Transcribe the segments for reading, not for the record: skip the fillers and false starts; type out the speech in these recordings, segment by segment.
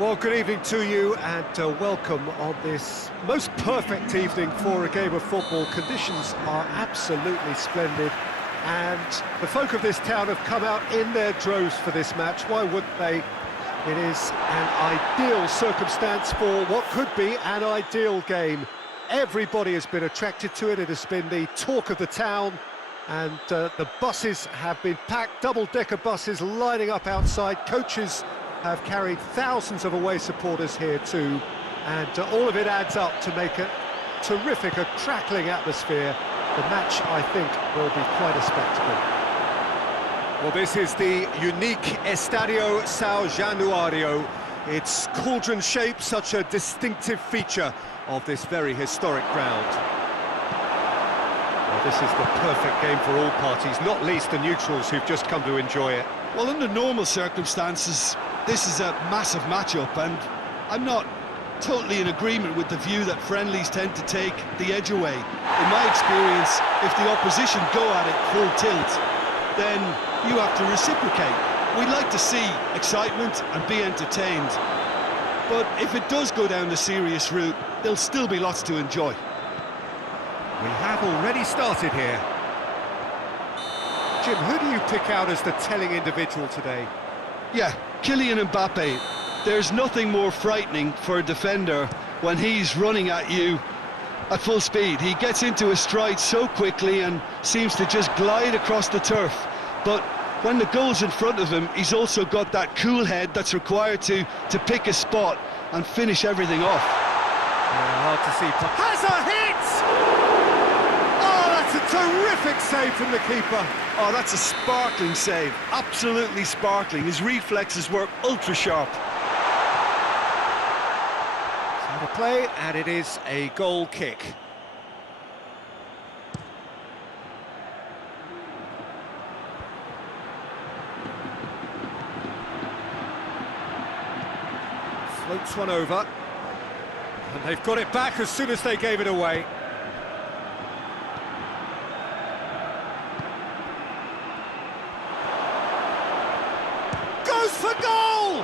Well, good evening to you and welcome on this most perfect evening for a game of football. Conditions are absolutely splendid and the folk of this town have come out in their droves for this match. Why wouldn't they? It is an ideal circumstance for what could be an ideal game. Everybody has been attracted to it. It has been the talk of the town, and the buses have been packed, double-decker buses lining up outside. Coaches have carried thousands of away supporters here too, and all of it adds up to make a terrific, a crackling atmosphere. The match, I think, will be quite a spectacle. Well, this is the unique Estadio São Januário. Its cauldron shape, such a distinctive feature of this very historic ground. Well, this is the perfect game for all parties, not least the neutrals who've just come to enjoy it. Well, under normal circumstances, this is a massive matchup, and I'm not totally in agreement with the view that friendlies tend to take the edge away. In my experience, if the opposition go at it full tilt, then you have to reciprocate. We'd like to see excitement and be entertained, but if it does go down the serious route, there'll still be lots to enjoy. We have already started here. Jim, who do you pick out as the telling individual today? Yeah, Kylian Mbappe. There's nothing more frightening for a defender when he's running at you at full speed. He gets into his stride so quickly and seems to just glide across the turf. But when the goal's in front of him, he's also got that cool head that's required to pick a spot and finish everything off. Hard to see. Has a hit! Oh, that's a terrific save from the keeper. Oh, that's a sparkling save. Absolutely sparkling. His reflexes work ultra-sharp. So the play, and it is a goal kick. Floats one over, and they've got it back as soon as they gave it away. Goes for goal!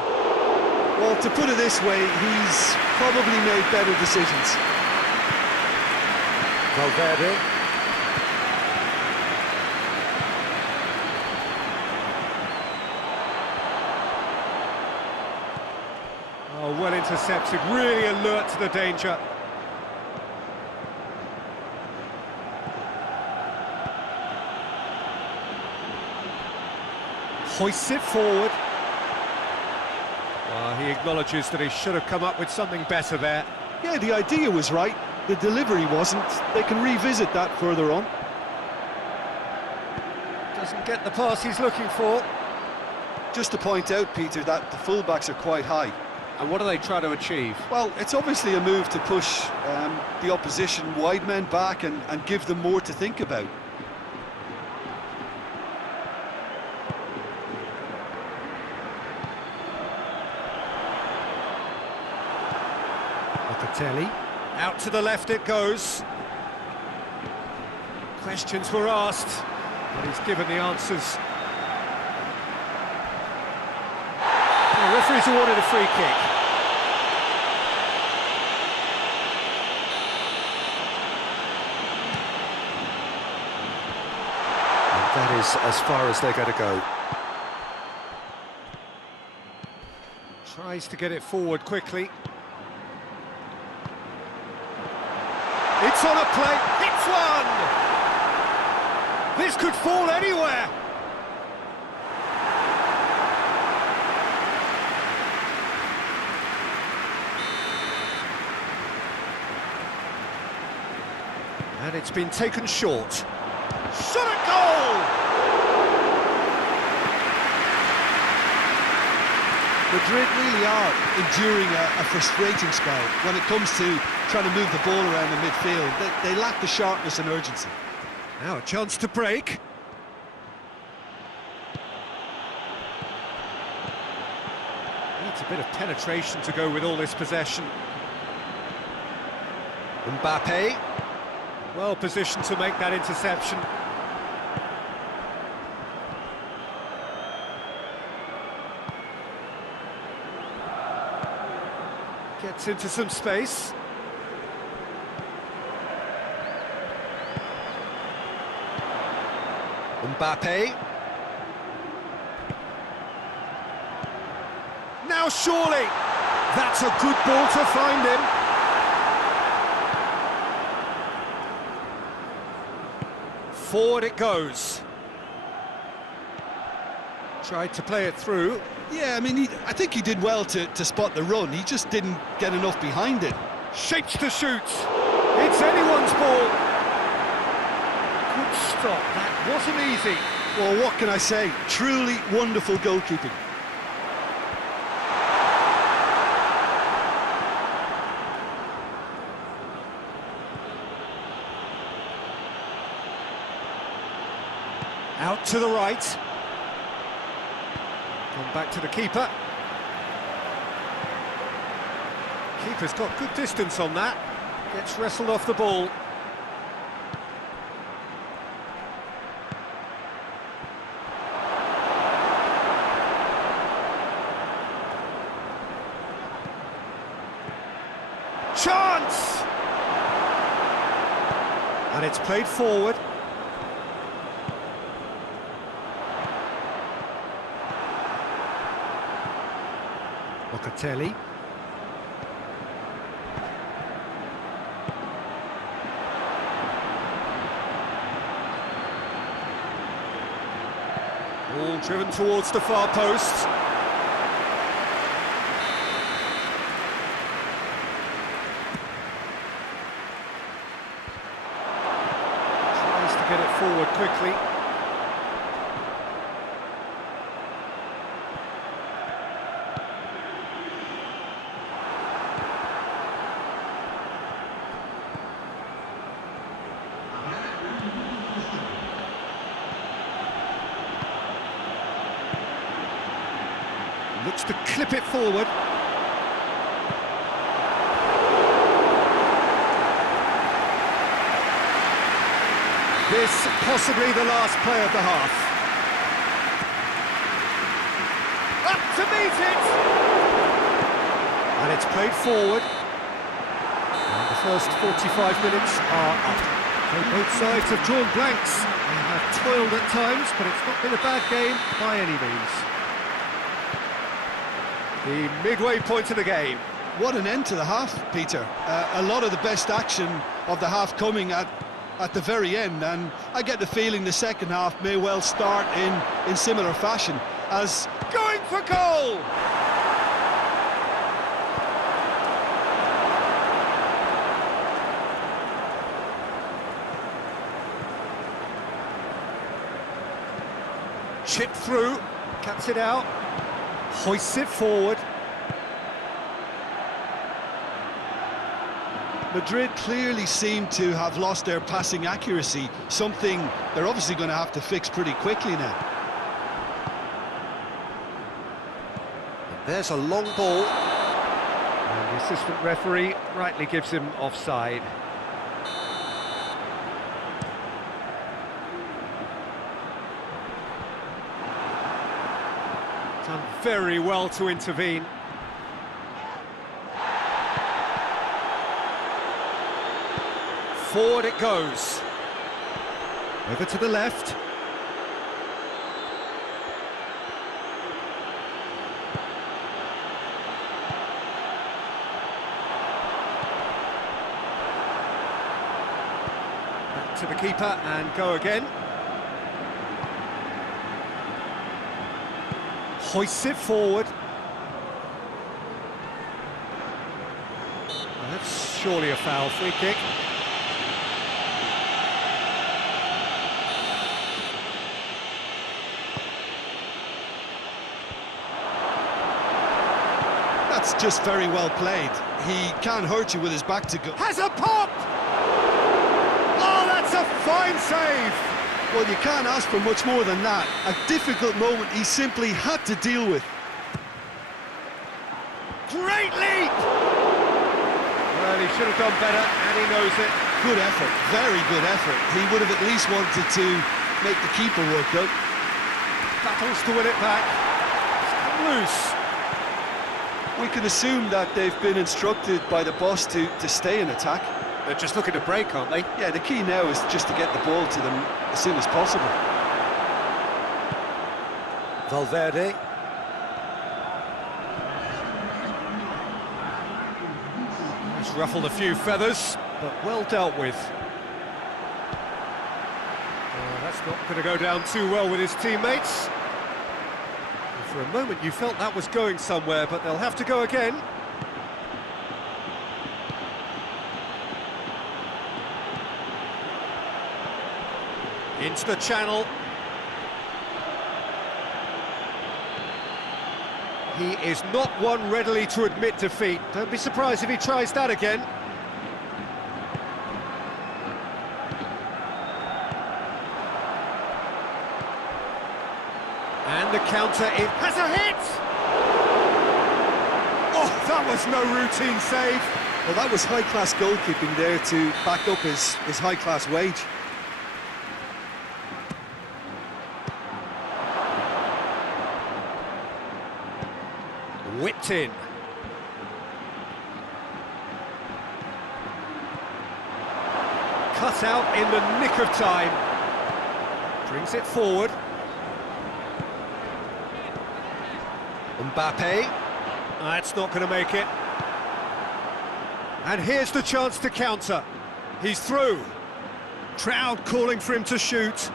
Well, to put it this way, he's probably made better decisions. Valverde. Oh, well intercepted, really alert to the danger. Hoists it forward. Well, he acknowledges that he should have come up with something better there. Yeah, the idea was right, the delivery wasn't. They can revisit that further on. Doesn't get the pass he's looking for. Just to point out, Peter, that the fullbacks are quite high. And what do they try to achieve? Well, it's obviously a move to push the opposition wide men back and give them more to think about. Locatelli. Out to the left it goes. Questions were asked, but he's given the answers. The referee's awarded a free kick. And that is as far as they're going to go. Tries to get it forward quickly. It's on a plate, hits one! This could fall anywhere! And it's been taken short. Shot at goal! Madrid really are enduring a frustrating spell when it comes to trying to move the ball around the midfield. They lack the sharpness and urgency. Now a chance to break. Needs a bit of penetration to go with all this possession. Mbappe, well positioned to make that interception. Gets into some space. Mbappe. Now surely, that's a good ball to find him. Forward it goes. Tried to play it through. Yeah, I mean, I think he did well to spot the run. He just didn't get enough behind it. Shapes to shoot. It's anyone's ball. Good stop. That wasn't easy. Well, what can I say? Truly wonderful goalkeeping. Out to the right. Gone back to the keeper. Keeper's got good distance on that. Gets wrestled off the ball. Chance! And it's played forward. Locatelli. Ball driven towards the far post. Tries to get it forward quickly. Looks to clip it forward. This possibly the last play of the half. Up to meet it! And it's played forward. And the first 45 minutes are up. So both sides have drawn blanks. They have toiled at times, but it's not been a bad game by any means. The midway point of the game. What an end to the half, Peter. A lot of the best action of the half coming at the very end, and I get the feeling the second half may well start in similar fashion as... Going for goal! Chip through, cuts it out. Hoists it forward. Madrid clearly seem to have lost their passing accuracy, something they're obviously going to have to fix pretty quickly now. There's a long ball. And the assistant referee rightly gives him offside. Done very well to intervene. Forward it goes. Over to the left. Back to the keeper and go again. Hoists it forward. Well, that's surely a foul. Free kick. That's just very well played. He can't hurt you with his back to go. Has a pop! Oh, that's a fine save! Well, you can't ask for much more than that. A difficult moment he simply had to deal with. Great leap! Well, he should have done better, and he knows it. Good effort, very good effort. He would have at least wanted to make the keeper work out. Battles to win it back. It's come loose. We can assume that they've been instructed by the boss to stay in attack. They're just looking to break, aren't they? Yeah, the key now is just to get the ball to them as soon as possible. Valverde. He's ruffled a few feathers, but well dealt with. That's not going to go down too well with his teammates. For a moment you felt that was going somewhere, but they'll have to go again. Into the channel. He is not one readily to admit defeat. Don't be surprised if he tries that again. And the counter, it has a hit! Oh, that was no routine save. Well, that was high-class goalkeeping there to back up his high-class wage. Whipped in. Cut out in the nick of time. Brings it forward. Mbappe. That's not going to make it. And here's the chance to counter. He's through. Crowd calling for him to shoot.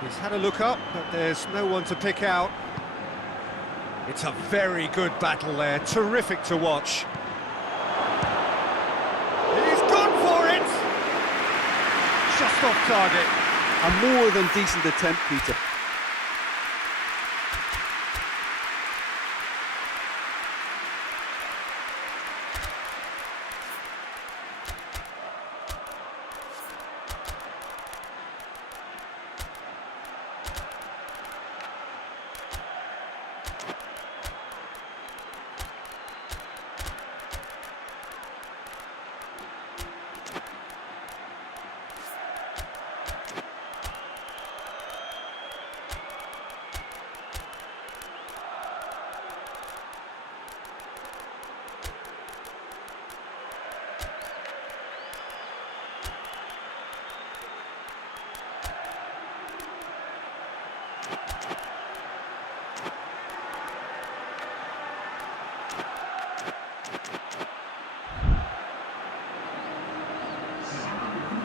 He's had a look up, but there's no one to pick out. It's a very good battle there, terrific to watch. He's gone for it! Just off target. A more than decent attempt, Peter.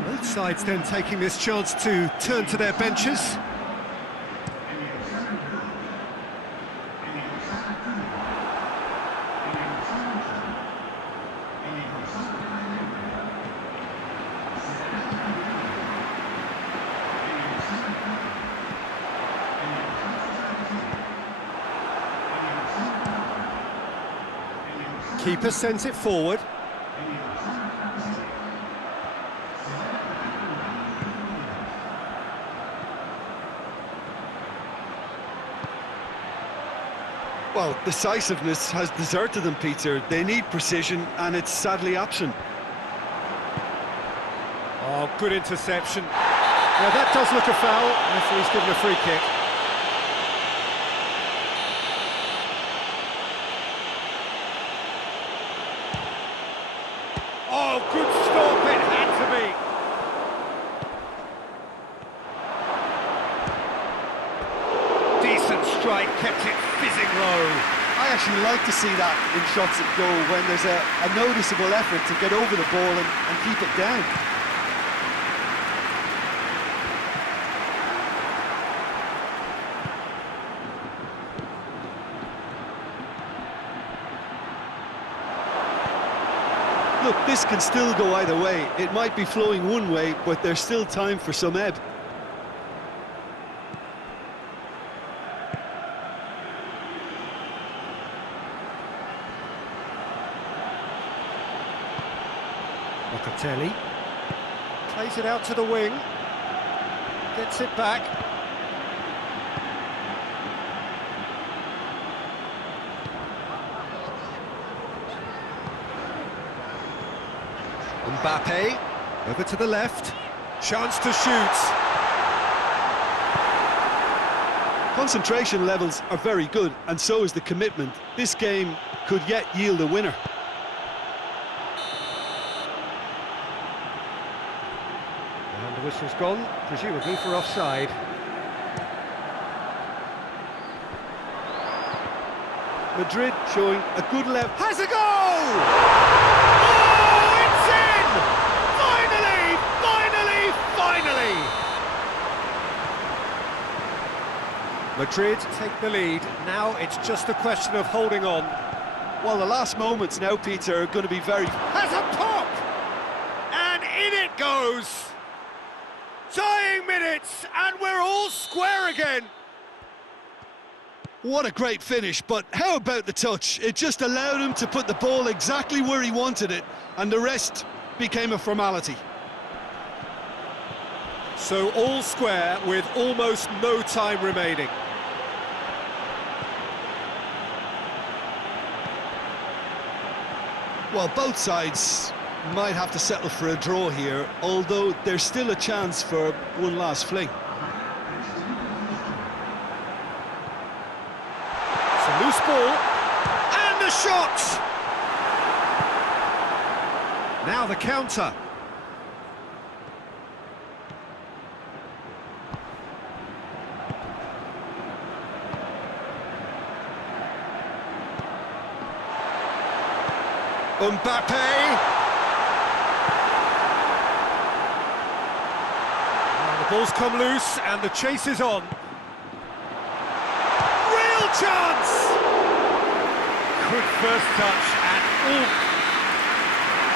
Both sides then taking this chance to turn to their benches. Keeper sends it forward. Well, decisiveness has deserted them, Peter. They need precision, and it's sadly absent. Oh, good interception. Now that does look a foul. Referee's given a free kick. Oh, good stop, it had to be. Decent strike, kept it fizzing low. I actually like to see that in shots at goal when there's a noticeable effort to get over the ball and keep it down. Look, this can still go either way. It might be flowing one way, but there's still time for some ebb. Locatelli plays it out to the wing, gets it back. Mbappe, over to the left, chance to shoot. Concentration levels are very good, and so is the commitment. This game could yet yield a winner. And the whistle's gone, presumably for offside. Madrid showing a good level. Has a goal! Oh, it's in! Finally! Finally! Finally! Madrid take the lead. Now it's just a question of holding on. Well, the last moments now, Peter, are going to be very... Has a pop! And in it goes! Tying minutes, and we're all square again! What a great finish, but how about the touch? It just allowed him to put the ball exactly where he wanted it, and the rest became a formality. So all square with almost no time remaining. Well, both sides might have to settle for a draw here, although there's still a chance for one last fling. Loose ball, and the shot! Now the counter. Mbappe! Now the ball's come loose, and the chase is on. Real chance! Good first touch, and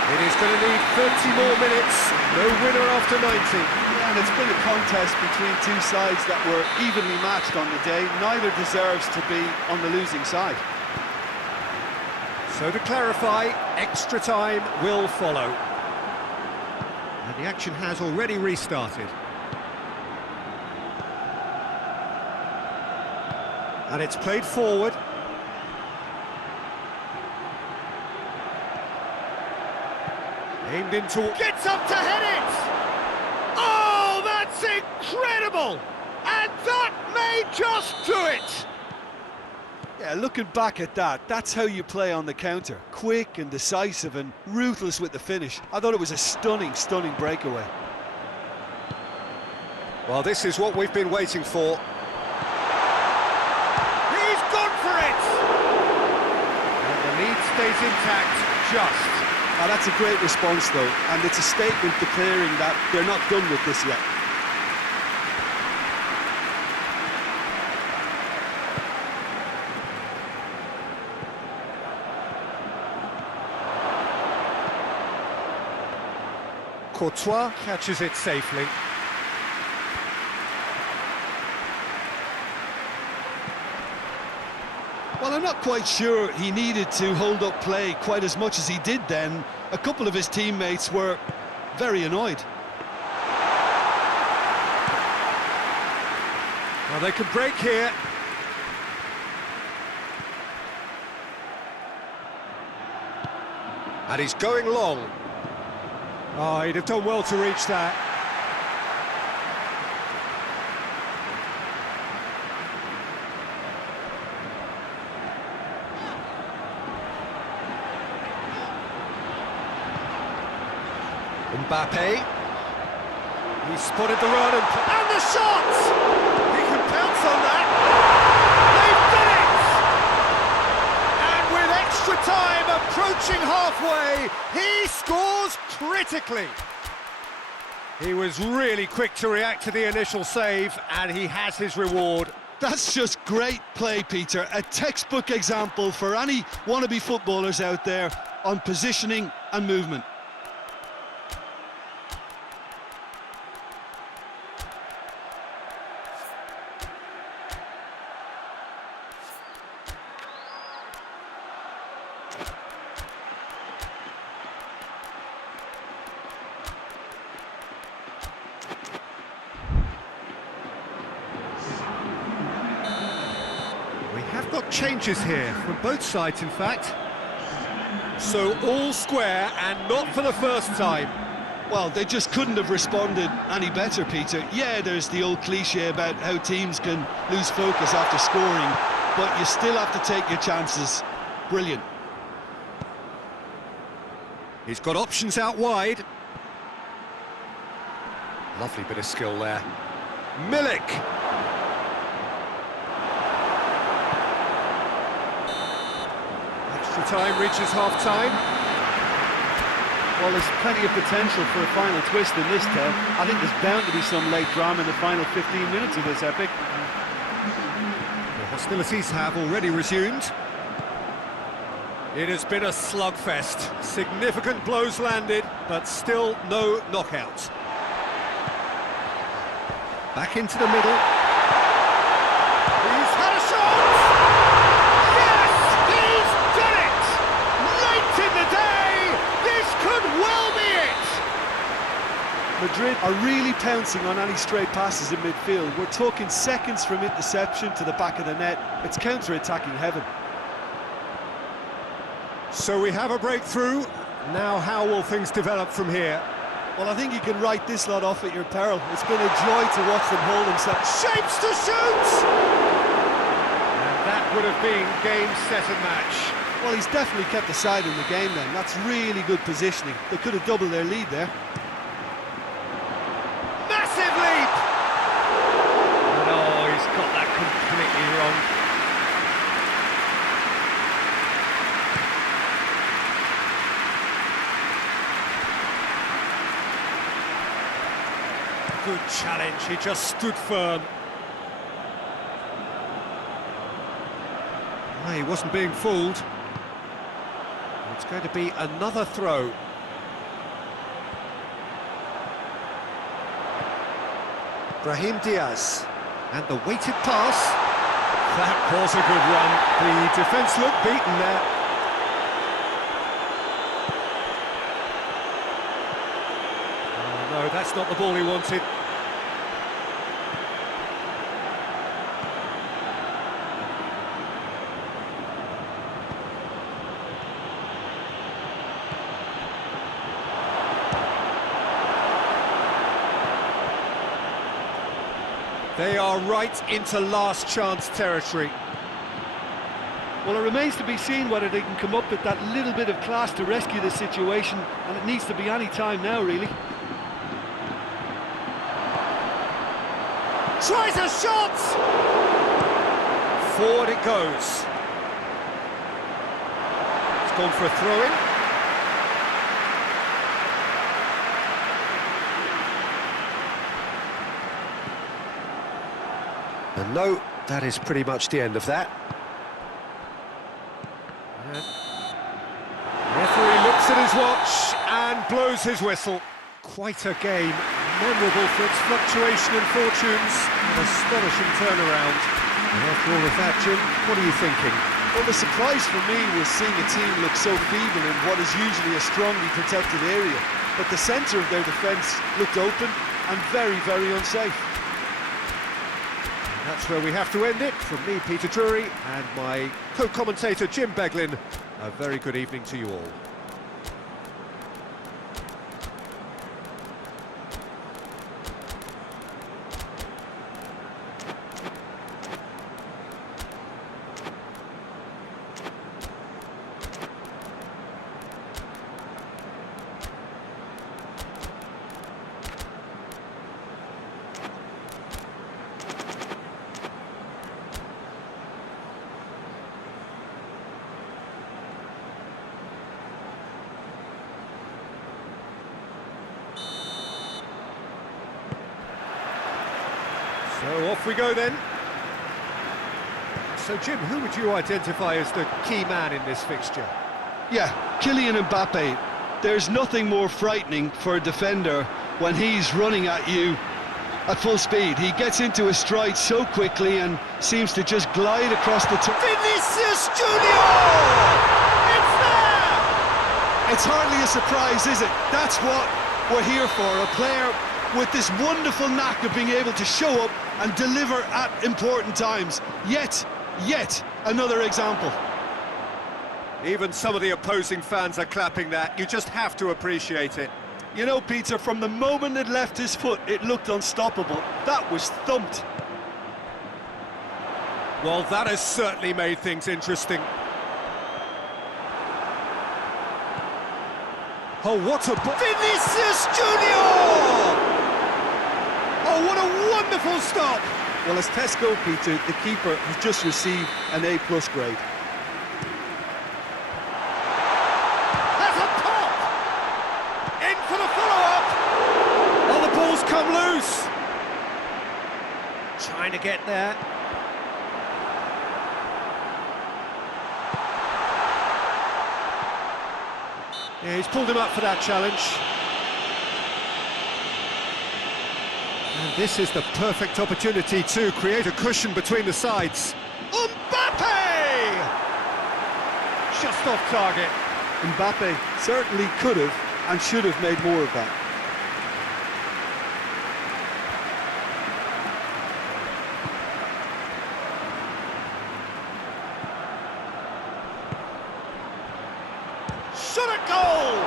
it is going to need 30 more minutes. No winner after 90. Yeah, and it's been a contest between two sides that were evenly matched on the day. Neither deserves to be on the losing side. So to clarify, extra time will follow. And the action has already restarted. And it's played forward. Aimed into... Gets up to head it! Oh, that's incredible! And that may just do it! Yeah, looking back at that, that's how you play on the counter. Quick and decisive and ruthless with the finish. I thought it was a stunning, stunning breakaway. Well, this is what we've been waiting for. He's gone for it! And the lead stays intact, just. Oh, that's a great response, though, and it's a statement declaring that they're not done with this yet. Courtois catches it safely. Well, I'm not quite sure he needed to hold up play quite as much as he did then. A couple of his teammates were very annoyed. Well, they could break here. And he's going long. Oh, he'd have done well to reach that. Mbappe. He spotted the run and the shot! He can pounce on that. They've done it! And with extra time approaching halfway, he scores critically. He was really quick to react to the initial save, and he has his reward. That's just great play, Peter. A textbook example for any wannabe footballers out there on positioning and movement. Got changes here from both sides, in fact. So all square, and not for the first time. Well, they just couldn't have responded any better, Peter. Yeah, there's the old cliche about how teams can lose focus after scoring, but you still have to take your chances. Brilliant. He's got options out wide. Lovely bit of skill there. Milik. Extra time reaches half-time. Well, there's plenty of potential for a final twist in this tale. I think there's bound to be some late drama in the final 15 minutes of this epic. The hostilities have already resumed. It has been a slugfest. Significant blows landed, but still no knockout. Back into the middle. He's had a shot! Yes! He's done it! Late in the day! This could well be it! Madrid are really pouncing on any stray passes in midfield. We're talking seconds from interception to the back of the net. It's counter-attacking heaven. So we have a breakthrough. Now how will things develop from here? Well, I think you can write this lot off at your peril. It's been a joy to watch them hold themselves. Shapes to shoot! And that would have been game, set and match. Well, he's definitely kept the side in the game then. That's really good positioning. They could have doubled their lead there. Massive leap! No, he's got that completely wrong. Good challenge, he just stood firm. He wasn't being fooled. It's going to be another throw. Brahim Diaz, and the weighted pass. That was a good run. The defence looked beaten there. Oh no, that's not the ball he wanted. They are right into last chance territory. Well, it remains to be seen whether they can come up with that little bit of class to rescue the situation, and it needs to be any time now, really. Tries a shot! Forward it goes. It's gone for a throw-in. And no, that is pretty much the end of that. Referee looks at his watch and blows his whistle. Quite a game, memorable for its fluctuation in fortunes, an astonishing turnaround. And after all of that, Jim, what are you thinking? Well, the surprise for me was seeing a team look so feeble in what is usually a strongly protected area. But the centre of their defence looked open and very, very unsafe. That's where we have to end it. From me, Peter Drury, and my co-commentator, Jim Beglin, a very good evening to you all. So off we go then. So Jim, who would you identify as the key man in this fixture? Yeah, Kylian Mbappe. There's nothing more frightening for a defender when he's running at you at full speed. He gets into his stride so quickly and seems to just glide across the top. Vinicius Junior! It's there! It's hardly a surprise, is it? That's what we're here for, a player with this wonderful knack of being able to show up and deliver at important times. Yet another example. Even some of the opposing fans are clapping that. You just have to appreciate it. You know, Peter, from the moment it left his foot, it looked unstoppable. That was thumped. Well, that has certainly made things interesting. Oh, what a... Vinicius Junior! Oh, what a wonderful stop! Well, as tests go, Peter, the keeper has just received an A+ grade. That's a pop! In for the follow-up! Oh, the ball's come loose! Trying to get there. Yeah, he's pulled him up for that challenge. And this is the perfect opportunity to create a cushion between the sides. Mbappe! Just off target. Mbappe certainly could have and should have made more of that. Shot at goal!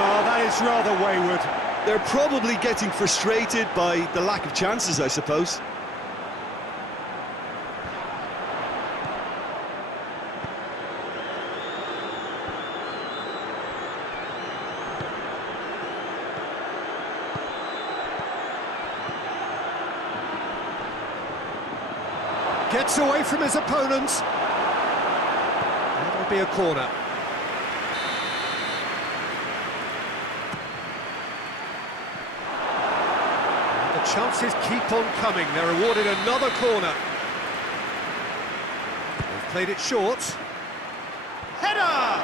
Oh, that is rather wayward. They're probably getting frustrated by the lack of chances, I suppose. Gets away from his opponents. That'll be a corner. And the chances keep on coming. They're awarded another corner. They've played it short. Header!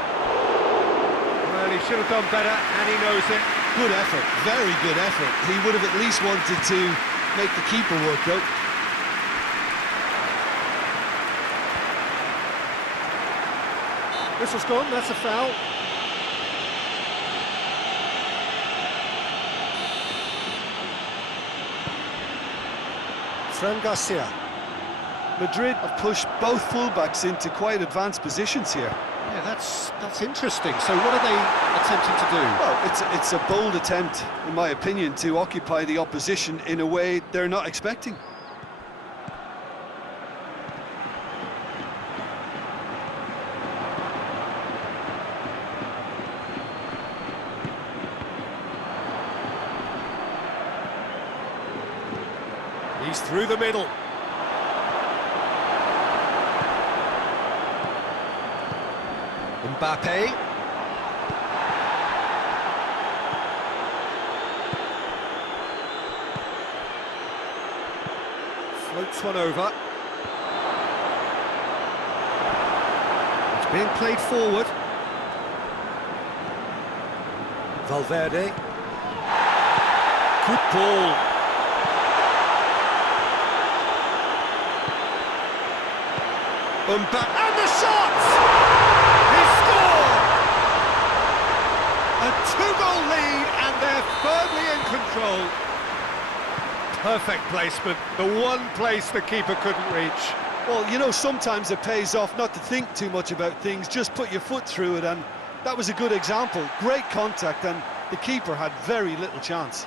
Well, he should have done better, and he knows it. Good effort, very good effort. He would have at least wanted to make the keeper work out. Whistle's gone, that's a foul. Fran Garcia. Madrid have pushed both fullbacks into quite advanced positions here. Yeah, that's interesting. So what are they attempting to do? Well, it's a bold attempt, in my opinion, to occupy the opposition in a way they're not expecting. He's through the middle. Mbappe. Floats one over. It's being played forward. Valverde. Good ball. Mbappe. And the shot! A two-goal lead, and they're firmly in control. Perfect placement, the one place the keeper couldn't reach. Well, you know, sometimes it pays off not to think too much about things, just put your foot through it, and that was a good example. Great contact, and the keeper had very little chance.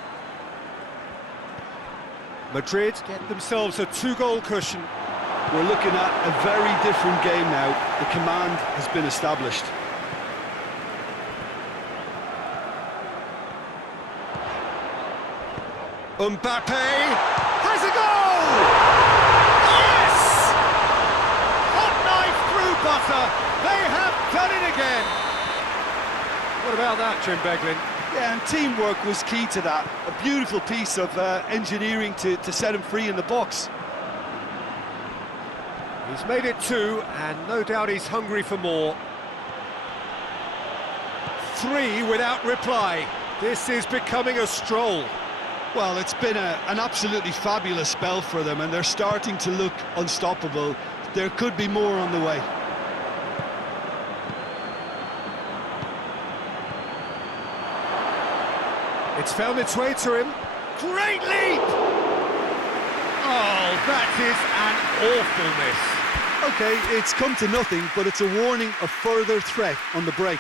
Madrid get themselves a two-goal cushion. We're looking at a very different game now. The command has been established. Mbappe has a goal! Yes! Hot knife through butter. They have done it again. What about that, Jim Beglin? Yeah, and teamwork was key to that. A beautiful piece of engineering to set him free in the box. He's made it two, and no doubt he's hungry for more. 3 without reply. This is becoming a stroll. Well, it's been an absolutely fabulous spell for them, and they're starting to look unstoppable. There could be more on the way. It's found its way to him. Great leap! Oh, that is an awful miss. Okay, it's come to nothing, but it's a warning of further threat on the break.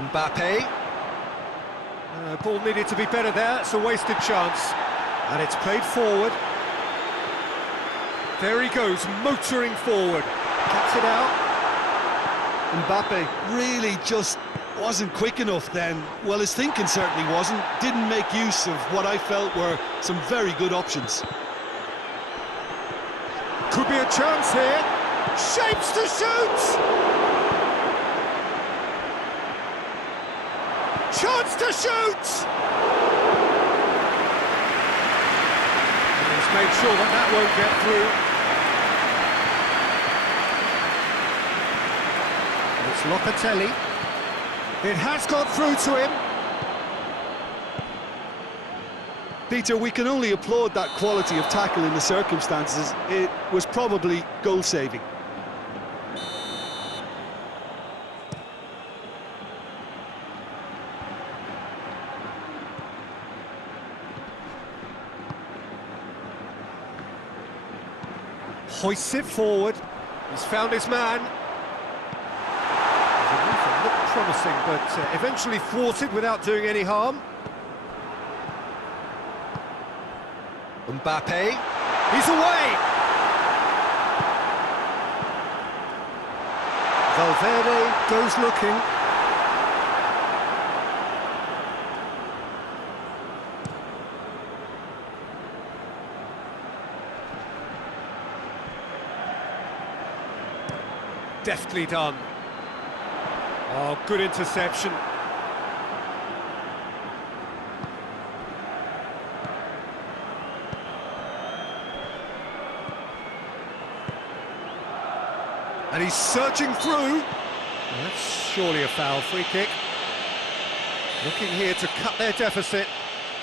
Mbappe. Ball needed to be better there, it's a wasted chance. And it's played forward. There he goes, motoring forward. Cuts it out. Mbappe really just wasn't quick enough then. Well, his thinking certainly wasn't. Didn't make use of what I felt were some very good options. Could be a chance here. Shapes to shoot! Chance to shoot! And he's made sure that that won't get through. It's Locatelli. It has got through to him. Peter, we can only applaud that quality of tackle in the circumstances. It was probably goal-saving. Hoists it forward. He's found his man. Looked promising, but eventually thwarted without doing any harm. Mbappe. He's away. Valverde goes looking. Deftly done. Oh, good interception. And he's searching through. That's surely a foul. Free kick. Looking here to cut their deficit.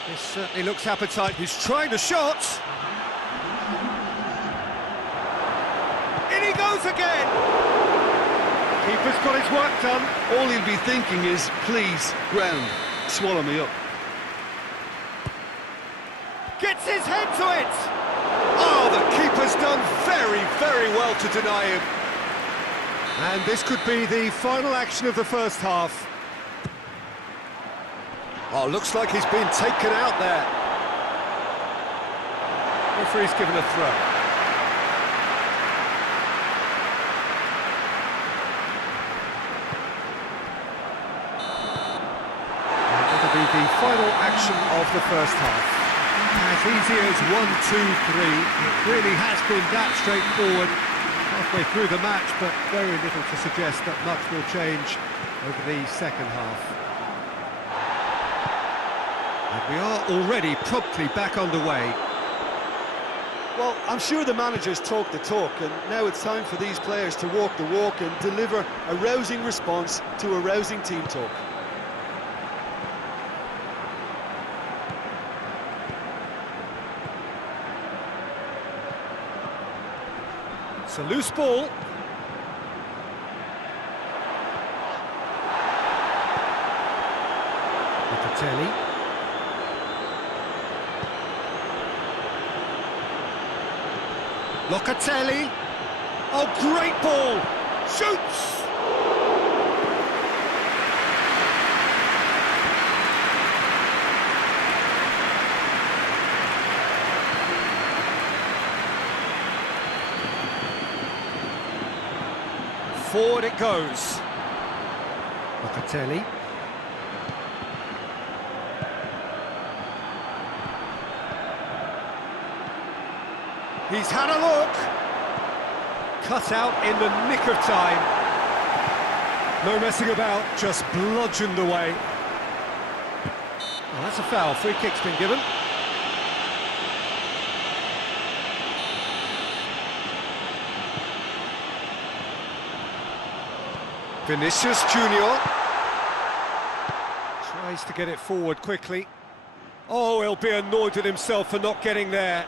This certainly looks appetite. He's trying the shot. In he goes again. Keeper's got his work done. All he'll be thinking is, please, ground, swallow me up. Gets his head to it. Oh, the keeper's done very, very well to deny him. And this could be the final action of the first half. Oh, looks like he's been taken out there. Referee's given a throw. The final action of the first half. As easy as 1, 2, 3. It really has been that straightforward halfway through the match, but very little to suggest that much will change over the second half. And we are already promptly back underway. Well, I'm sure the managers talk the talk, and now it's time for these players to walk the walk and deliver a rousing response to a rousing team talk. It's a loose ball. Locatelli. Locatelli. Oh, great ball. Shoots. Forward it goes. Locatelli. He's had a look. Cut out in the nick of time. No messing about, just bludgeoned away. Oh, that's a foul. Free kick's been given. Vinicius Junior tries to get it forward quickly. Oh, he'll be annoyed with himself for not getting there.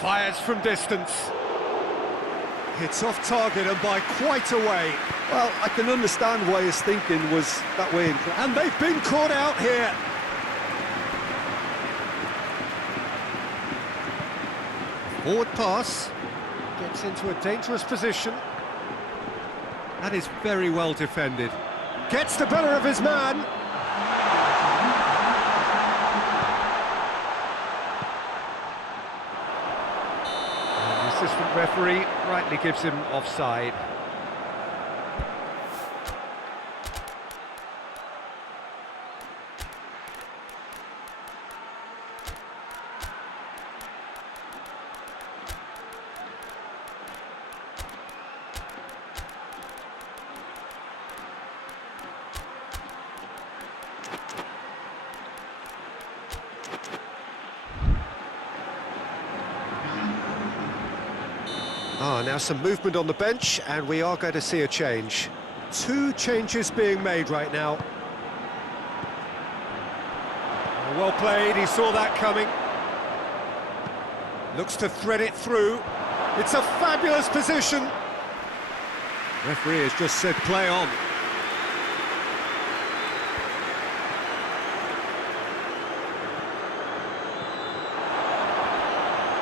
Fires from distance. Hits off target and by quite a way. Well, I can understand why his thinking was that way. And they've been caught out here. Forward pass. Gets into a dangerous position. That is very well defended. Gets the better of his man. And the assistant referee rightly gives him offside. Now some movement on the bench, and we are going to see a change. 2 changes being made right now. Well played, he saw that coming. Looks to thread it through. It's a fabulous position. Referee has just said play on.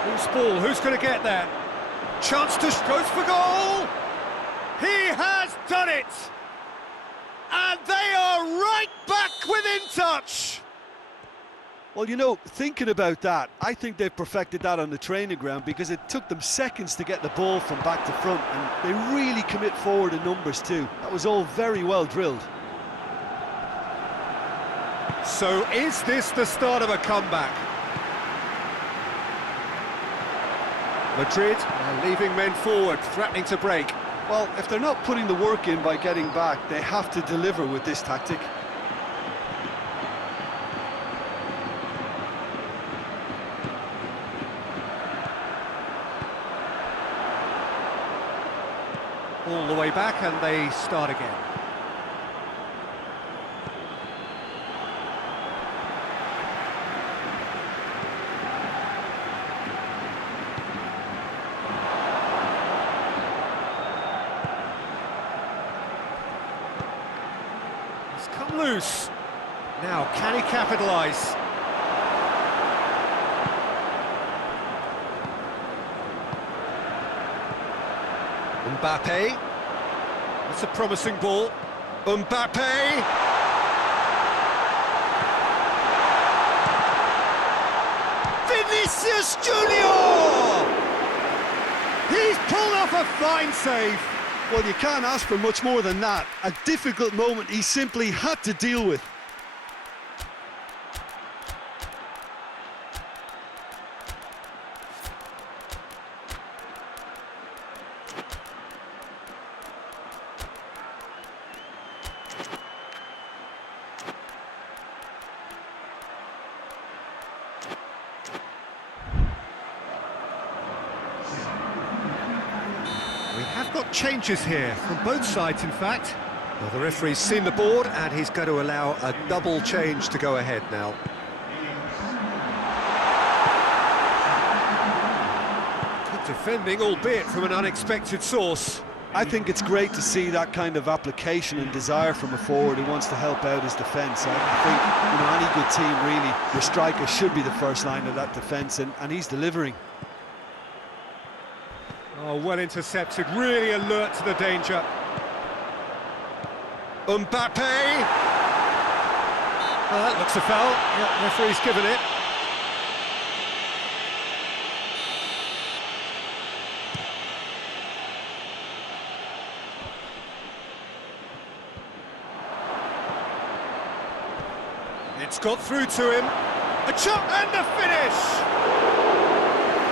Loose ball, who's going to get there? Chance to goes for goal! He has done it! And they are right back within touch! Well, you know, thinking about that, I think they've perfected that on the training ground, because it took them seconds to get the ball from back to front, and they really commit forward in numbers too. That was all very well drilled. So is this the start of a comeback? Madrid are leaving men forward, threatening to break. Well, if they're not putting the work in by getting back, they have to deliver with this tactic. All the way back, and they start again. Come loose. Now, can he capitalise? Mbappe. That's a promising ball. Mbappe. Vinicius Junior! He's pulled off a fine save. Well, you can't ask for much more than that. A difficult moment he simply had to deal with. We have got changes here, from both sides in fact. Well, the referee's seen the board and he's going to allow a double change to go ahead now. Good defending, albeit from an unexpected source. I think it's great to see that kind of application and desire from a forward who wants to help out his defence. I think, you know, any good team really, your striker should be the first line of that defence, and he's delivering. Oh, well intercepted, really alert to the danger. Mbappe! Oh, that looks a foul. Yeah, referee's given it. It's got through to him. A chop and a finish!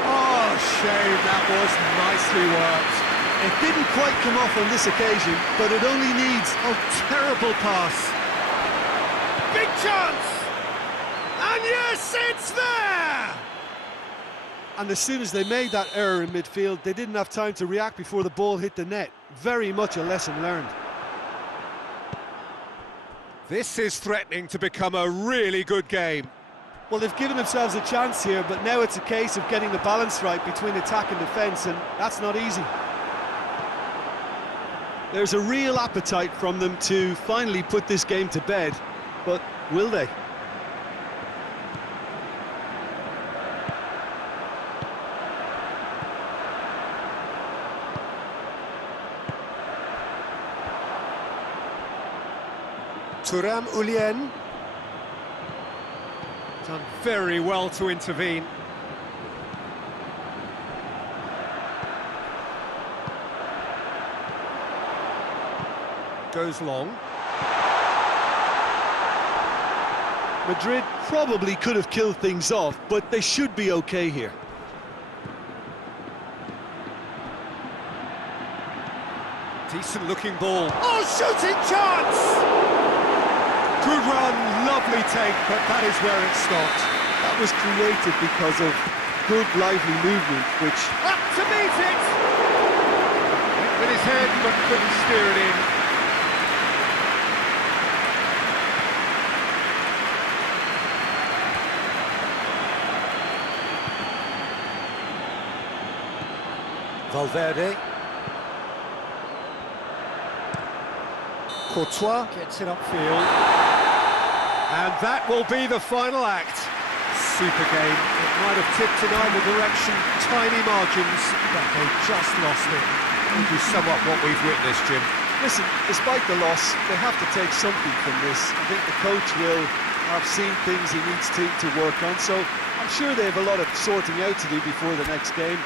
Oh, shame, that was nicely worked. It didn't quite come off on this occasion, but it only needs... Oh, terrible pass. Big chance! And yes, it's there! And as soon as they made that error in midfield, they didn't have time to react before the ball hit the net. Very much a lesson learned. This is threatening to become a really good game. Well, they've given themselves a chance here, but now it's a case of getting the balance right between attack and defence, and that's not easy. There's a real appetite from them to finally put this game to bed, but will they? Thuram Ulien. Done very well to intervene. Goes long. Madrid probably could have killed things off, but they should be okay here. Decent looking ball. Oh, shooting chance! Good run, lovely take, but that is where it stopped. That was created because of good, lively movement, which... Up to meet it! Went with his head, but couldn't steer it in. Valverde. Courtois gets it upfield. And that will be the final act. Super game. It might have tipped in either direction, tiny margins, but they just lost it. Which is somewhat what we've witnessed, Jim. Listen, despite the loss, they have to take something from this. I think the coach will have seen things he needs to work on, so I'm sure they have a lot of sorting out to do before the next game.